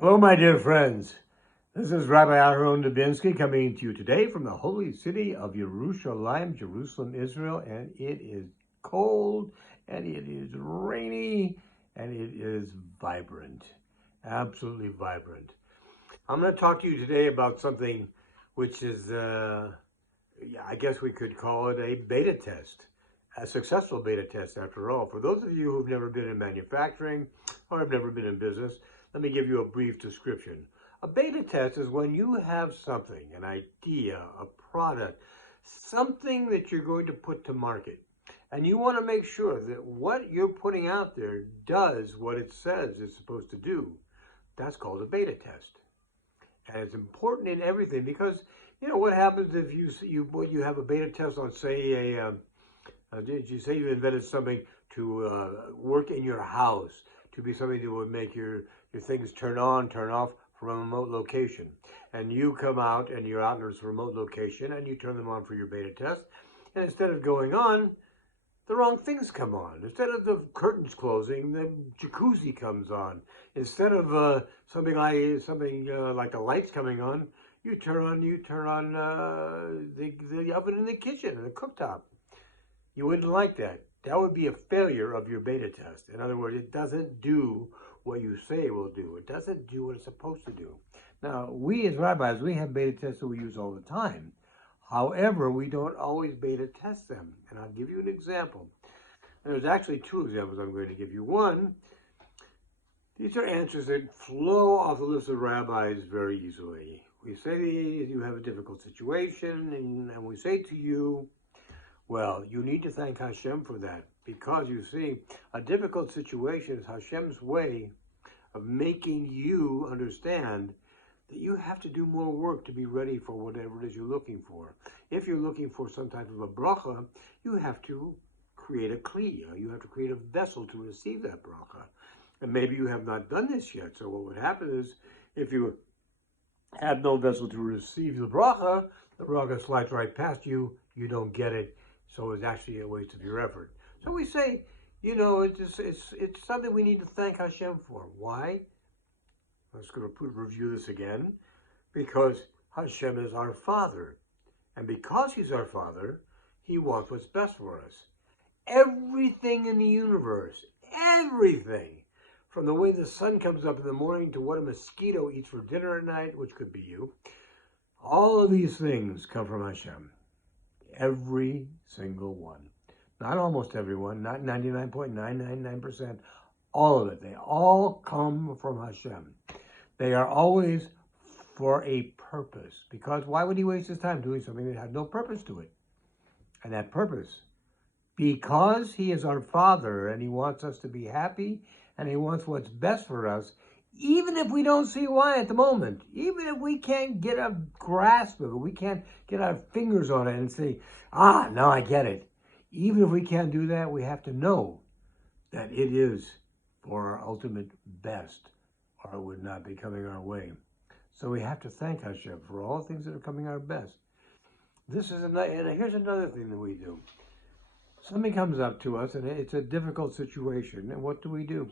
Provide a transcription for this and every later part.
Hello, my dear friends. This is Rabbi Aharon Dobinsky coming to you today from the holy city of Jerusalem, Israel, and it is cold, and it is rainy, and it is vibrant, absolutely vibrant. I'm going to talk to you today about something which is, I guess we could call it a beta test, a successful beta test after all. For those of you who've never been in manufacturing or have never been in business, let me give you a brief description. A beta test is when you have something, an idea, a product, something that you're going to put to market, and you want to make sure that what you're putting out there does what it says it's supposed to do. That's called a beta test. And it's important in everything because, you know, what happens if you have a beta test on, say, did you say you invented something to work in your house, to be something that would make your things turn on, turn off from a remote location. And you come out and you're out in this remote location and you turn them on for your beta test. And instead of going on, the wrong things come on. Instead of the curtains closing, the jacuzzi comes on. Instead of something like the lights coming on, you turn on the oven in the kitchen and the cooktop. You wouldn't like that. That would be a failure of your beta test. In other words, it doesn't do what you say it will do. It doesn't do what it's supposed to do. Now, we as rabbis, we have beta tests that we use all the time. However, we don't always beta test them. And I'll give you an example. And there's actually two examples I'm going to give you. One, these are answers that flow off the lips of rabbis very easily. We say you have a difficult situation, and we say to you, well, you need to thank Hashem for that, because you see, a difficult situation is Hashem's way of making you understand that you have to do more work to be ready for whatever it is you're looking for. If you're looking for some type of a bracha, you have to create a kli. You have to create a vessel to receive that bracha. And maybe you have not done this yet. So what would happen is, if you have no vessel to receive the bracha slides right past you, you don't get it. So it's actually a waste of your effort. So we say, you know, it's something we need to thank Hashem for. Why? I'm just going to review this again. Because Hashem is our Father. And because He's our Father, He wants what's best for us. Everything in the universe, everything, from the way the sun comes up in the morning to what a mosquito eats for dinner at night, which could be you, all of these things come from Hashem. Every single one. Not almost everyone, not 99.999%, all of it. They all come from Hashem. They are always for a purpose. Because why would He waste His time doing something that had no purpose to it? And that purpose, because He is our Father and He wants us to be happy and He wants what's best for us, even if we don't see why at the moment, even if we can't get a grasp of it, we can't get our fingers on it and say, now I get it. Even if we can't do that, we have to know that it is for our ultimate best, or it would not be coming our way. So we have to thank Hashem for all things that are coming our best. Here's another thing that we do. Something comes up to us, and it's a difficult situation, and what do?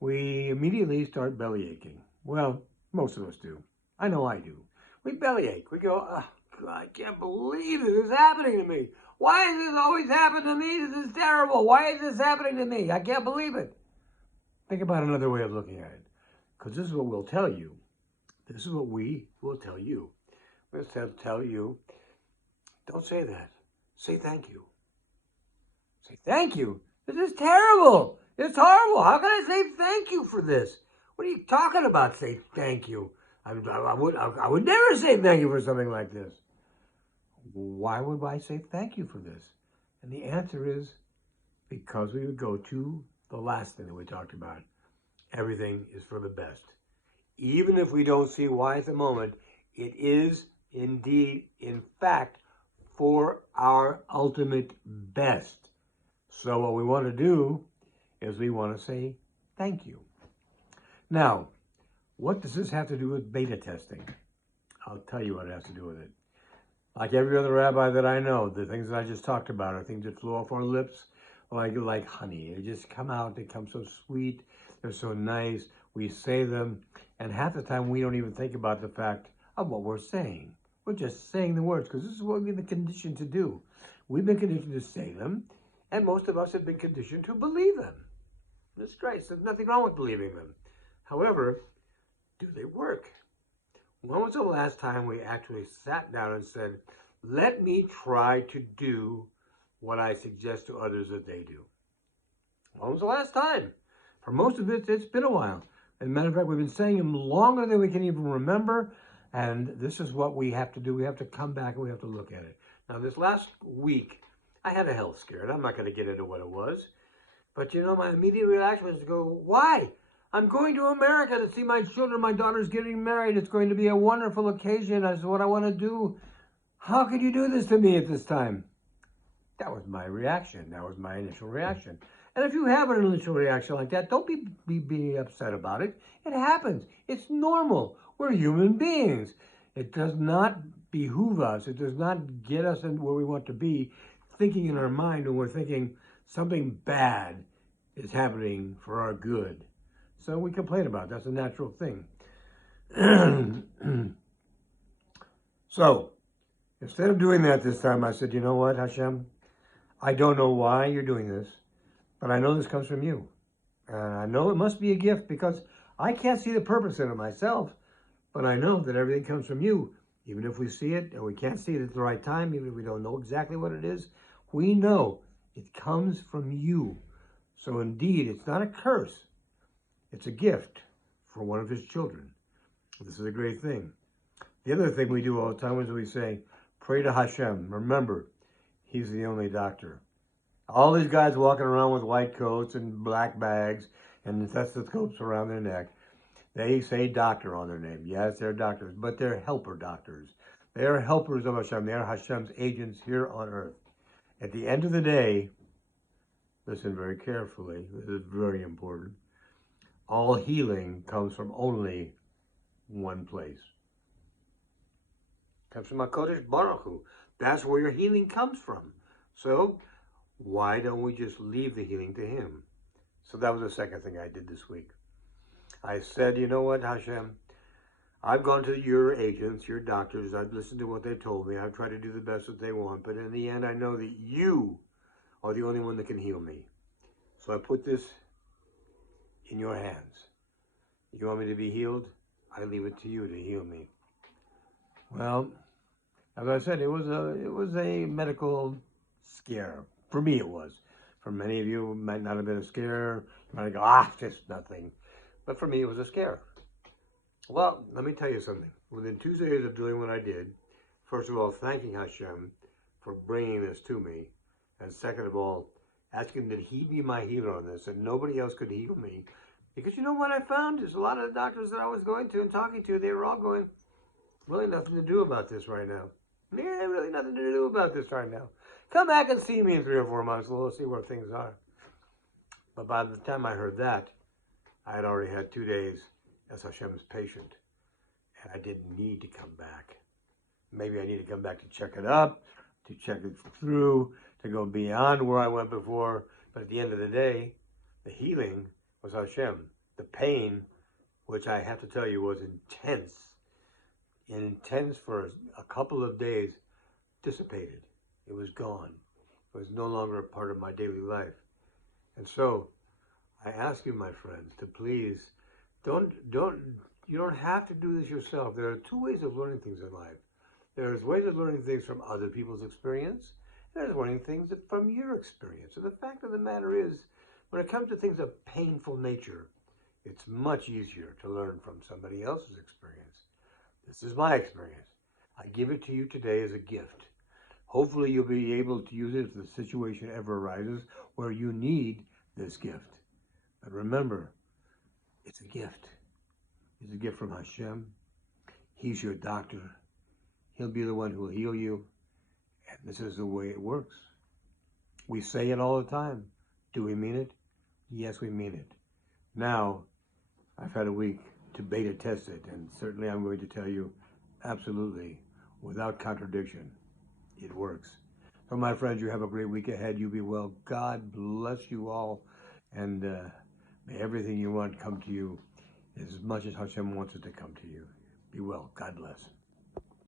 We immediately start belly aching. Well, most of us do. I know I do. We bellyache. We go, oh, God, I can't believe this is happening to me. Why does this always happen to me? This is terrible. Why is this happening to me? I can't believe it. Think about another way of looking at it. Because this is what we'll tell you. This is what we will tell you. We'll tell you, don't say that. Say thank you. Say thank you. This is terrible. It's horrible. How can I say thank you for this? What are you talking about? Say thank you. I would never say thank you for something like this. Why would I say thank you for this? And the answer is because we would go to the last thing that we talked about. Everything is for the best. Even if we don't see why at the moment, it is indeed, in fact, for our ultimate best. So what we want to do is we want to say thank you. Now, what does this have to do with beta testing? I'll tell you what it has to do with it. Like every other rabbi that I know, the things that I just talked about are things that flow off our lips like honey. They just come out, they come so sweet. They're so nice. We say them, and half the time we don't even think about the fact of what we're saying. We're just saying the words because this is what we've been conditioned to do. We've been conditioned to say them, and most of us have been conditioned to believe them. That's great. So there's nothing wrong with believing them. However, do they work? When was the last time we actually sat down and said, let me try to do what I suggest to others that they do? When was the last time? For most of it, it's been a while. As a matter of fact, we've been saying them longer than we can even remember. And this is what we have to do. We have to come back and we have to look at it. Now, this last week, I had a health scare. And I'm not going to get into what it was. But, you know, my immediate reaction was to go, why? I'm going to America to see my children. My daughter's getting married. It's going to be a wonderful occasion. That's what I want to do. How could you do this to me at this time? That was my reaction. That was my initial reaction. And if you have an initial reaction like that, don't be upset about it. It happens. It's normal. We're human beings. It does not behoove us. It does not get us in where we want to be, thinking in our mind when we're thinking something bad is happening for our good. So we complain about it. That's a natural thing. So instead of doing that this time, I said, you know what, Hashem? I don't know why you're doing this, but I know this comes from you. And I know it must be a gift because I can't see the purpose in it myself, but I know that everything comes from you. Even if we see it and we can't see it at the right time, even if we don't know exactly what it is, we know it comes from you. So indeed, it's not a curse. It's a gift for one of his children. This is a great thing. The other thing we do all the time is we say, pray to Hashem. Remember, he's the only doctor. All these guys walking around with white coats and black bags and stethoscopes around their neck, they say doctor on their name. Yes, they're doctors, but they're helper doctors. They are helpers of Hashem. They are Hashem's agents here on earth. At the end of the day, listen very carefully. This is very important. All healing comes from only one place. It comes from HaKadosh Baruch Hu. That's where your healing comes from. So why don't we just leave the healing to him? So that was the second thing I did this week. I said, you know what, Hashem? I've gone to your agents, your doctors. I've listened to what they told me. I've tried to do the best that they want. But in the end, I know that you are the only one that can heal me. So I put this in your hands. You want me to be healed? I leave it to you to heal me. Well, as I said, it was a medical scare. For me, it was. For many of you, it might not have been a scare. You might go, just nothing. But for me, it was a scare. Well, let me tell you something. Within 2 days of doing what I did, first of all, thanking Hashem for bringing this to me, and second of all, asking that he be my healer on this, and nobody else could heal me. Because you know what I found? Is a lot of the doctors that I was going to and talking to, they were all going, really nothing to do about this right now. Yeah, really nothing to do about this right now. Come back and see me in 3 or 4 months, and we'll see where things are. But by the time I heard that, I had already had 2 days as Hashem's patient, and I didn't need to come back. Maybe I need to come back to check it up, to check it through, to go beyond where I went before. But at the end of the day, the healing was Hashem. The pain, which I have to tell you was intense, and intense for a couple of days, dissipated. It was gone. It was no longer a part of my daily life. And so, I ask you, my friends, to please, you don't have to do this yourself. There are 2 ways of learning things in life. There's ways of learning things from other people's experience, and there's learning things from your experience. And the fact of the matter is, when it comes to things of painful nature, it's much easier to learn from somebody else's experience. This is my experience. I give it to you today as a gift. Hopefully you'll be able to use it if the situation ever arises where you need this gift. But remember, it's a gift. It's a gift from Hashem. He's your doctor. He'll be the one who will heal you. And this is the way it works. We say it all the time. Do we mean it? Yes, we mean it. Now, I've had a week to beta test it, and certainly I'm going to tell you, absolutely, without contradiction, it works. So my friends, you have a great week ahead. You be well. God bless you all. And May everything you want come to you as much as Hashem wants it to come to you. Be well. God bless.